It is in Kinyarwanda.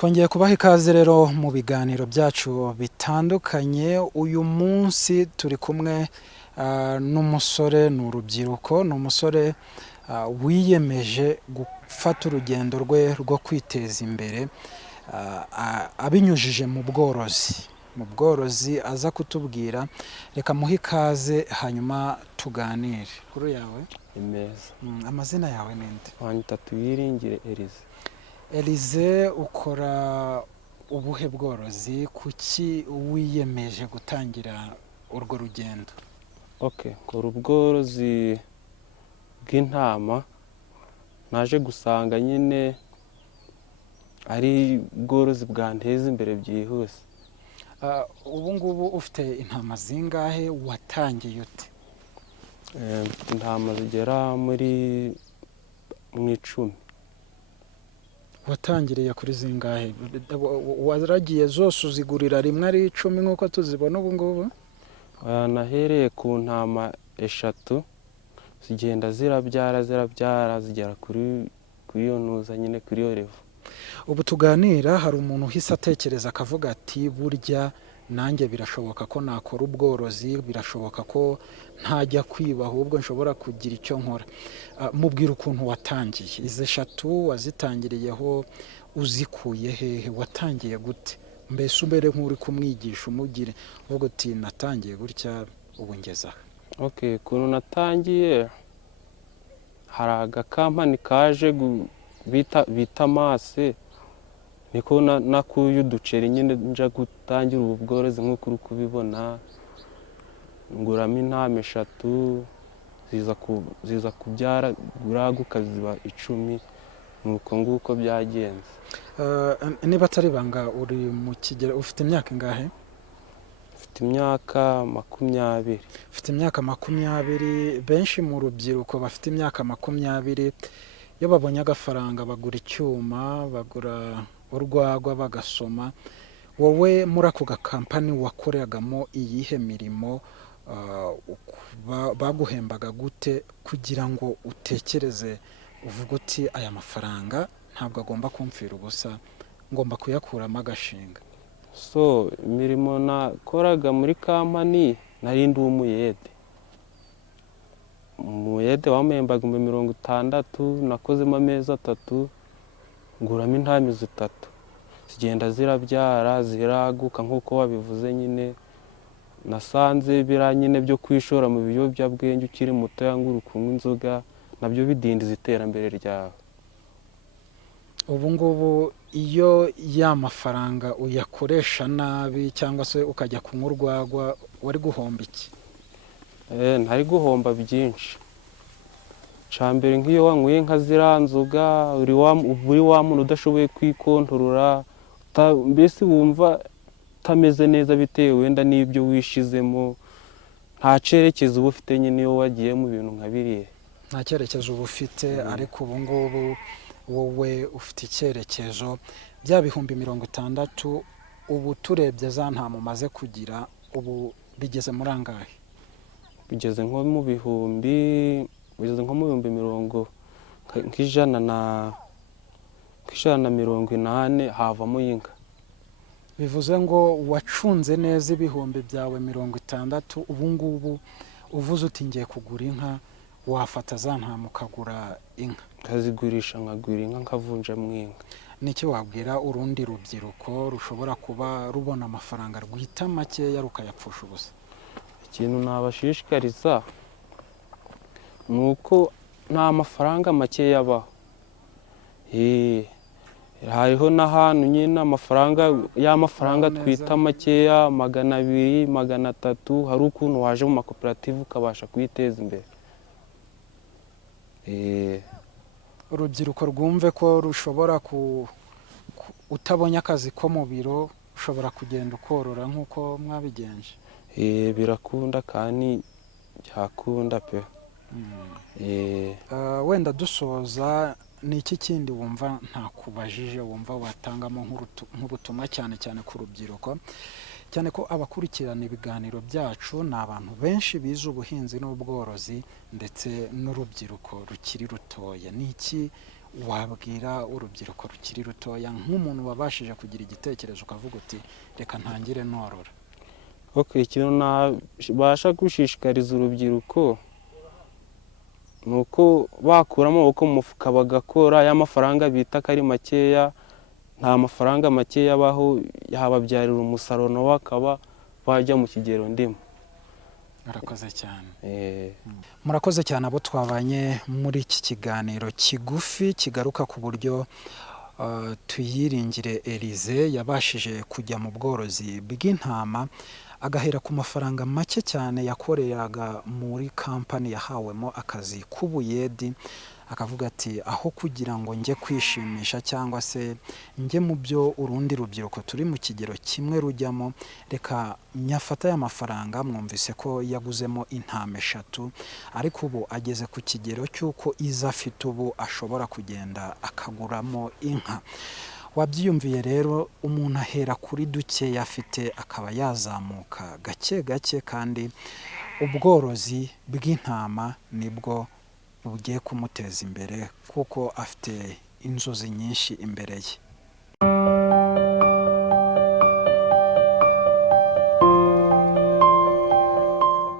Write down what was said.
Twongeye kubaha ikaze rero mu biganiro byacu bitandukanye. Uyu munsi turi kumwe n'umusore, n'urubyiruko, n'umusore wiyemeje gufata urugendo rwe rwo kwiteza imbere abinyujije mu bworozi aza kutubwira. Reka muhe ikaze hanyuma tuganire. Kuri yawe imeza. Amazina yawe ninde? Wanyita Tuyiringire Elyse. Elyse, ukora ubuhe bworozi? Kuki wiyemeje gutangira urwo rugendo? Nkora ubworozi bw'intama. Naje gusanga nyine ari ubworozi bwanteza imbere byihuse. Ubu ngubu ufite intama zingahe? Watangiye ute? Intama zigera muri mu 10. Watangiriye kuri zingahe? Waragiye zose uzigurira rimwe ari 10 nk'uko tuzibona ubu ngubu? Nahereye ku ntama eshatu, zigenda zirabyara zigera kuri iyo ntuza nyine, kuri iyo revo. Ubu tuganira hari umuntu uhise atekereza akavuga ati burya nanjye birashoboka ko nakora ubworozi, birashoboka ko ntajya kwiba ahubwo nshobora kugira icyo nkora. Mubwira ukuntu watangiye. Izi eshatu wazitangiriyeho uzikuye hehe? Watangiye gute? Mbese ubere nk'uri kumwigisha umugire uvuga uti natangiye gutya ubu ngeze aha. Ukuntu natangiye, hari agakampani kaje bita mase, niko nakuye uduceri nyine nja gutangira ubu bworozi nk'uko uri kubibona. Nguramo intama 3, ziza kubyara guraguka ziba 10. Nuko nguko byagenze. Niba atari banga, uri mu kigero, ufite imyaka ingahe? Mfite imyaka 20. Ufite imyaka 20. Benshi mu rubyiruko bafite imyaka 20 iyo babonye agafaranga bagura icyuma, bagura urwagwa, bagasoma. Wowe muri ako gakampani wakoreragamo iyihe mirimo? Baguhembaga gute kugira ngo utekereze uvuga uti aya mafaranga ntabwo agomba kumfira ubusa, ngomba kuyakuramo agashinga? Imirimo nakoraga muri kampani, nari ndi umuyede wamembaga 60. Nakozemo amezi 3, nguramo intama 3, zigenda zirabyara ziraguka nk'uko wabivuze nyine. Nasanze bira nyine byo kwishora mu biyobyabwenge ukiri muto, yangura kunywa inzoga, nabyo bidindiza iterambere ryawe. Ubu ngubu iyo ya mafaranga uyakoresha nabi cyangwa se ukajya kunywa urwagwa, wari guhomba iki? Ntari guhomba byinshi. Cambere nk'iyo wanyweye nka ziranzoga, uri wa muntu udashoboye kwikontorora, mbese wumva utameze neza bitewe wenda n'ibyo wishizemo. Nta cyerekezo uba ufite nyine iyo wagiye mu bintu nka biriya. Nta cyerekezo uba ufite. Ariko ubu ngubu wowe ufite icyerekezo. Bya bihumbi 60 ubu turebye za ntama umaze kugira, ubu bigeze muri angahe? Bigeze nko mu bihumbi 100, nk'ijana havamo inka. Bivuze ngo wacunze neza ibihumbi byawe 60. Ubu ngubu uvuze uti ngiye kugura inka, wafata za ntama ukagura inka, nkazigurisha, nkagura inka, nkavunjamo inka. Niki wabwira urundi rubyiruko rushobora kuba rubona amafaranga rwita makeya rukayapfusha ubusa? Ikintu nabashishikariza ni uko nta mafaranga makeya abaho. Hariho n'ahantu nyine amafaranga twita makeya, 200, 300. Hari ukuntu waje mu makoperative ukabasha kwiteza imbere. Urubyiruko rwumve ko rushobora utabonye akazi ko mu biro, ushobora kugenda ukorora nk'uko mwabigenje. Birakunda kandi byakunda pe. Wenda dusoza, ni iki kindi wumva ntakubajije, wumva watangamo nk'ubutumwa cyane ku rubyiruko? Cyane ko abakurikirana ibiganiro byacu ni abantu benshi bize ubuhinzi n'ubworozi ndetse n'urubyiruko rukiri rutoya. Ni iki wabwira urubyiruko rukiri rutoya nk'umuntu wabashije kugira igitekerezo ukavuga uti reka ntangire norora? ikintu nabasha gushishikariza urubyiruko ni uko bakura amaboko mu mufuka bagakora, ya mafaranga bita ko ari makeya, nta mafaranga makeya abaho, yababyarira umusaruro nawe akaba bajya mu kigero ndimo. Murakoze cyane. Murakoze cyane abo twabanye muri iki kiganiro kigufi kigaruka ku buryo Tuyiringire Elyse yabashije kujya mu bworozi bw'intama, agahera ku mafaranga make cyane yakoreraga muri kampani yahawemo akazi k'ubuyedi, akavuga ati aho kugira ngo njye kwishimisha cyangwa se njye mu byo urundi rubyiruko turi mu kigero kimwe rujyamo, reka nyafata y'amafaranga. Mwumvise ko yaguzemo intama eshatu, ariko ubu ageze ku kigero cy'uko iza afite ubu ashobora kugenda akaguramo inka. Wabyiyumviye rero, umuntu ahera kuri duke yafite akaba yazamuka gake gake, kandi ubworozi bw'intama nibwo bugiye kumuteza imbere kuko afite inzozi nyinshi imbere ye.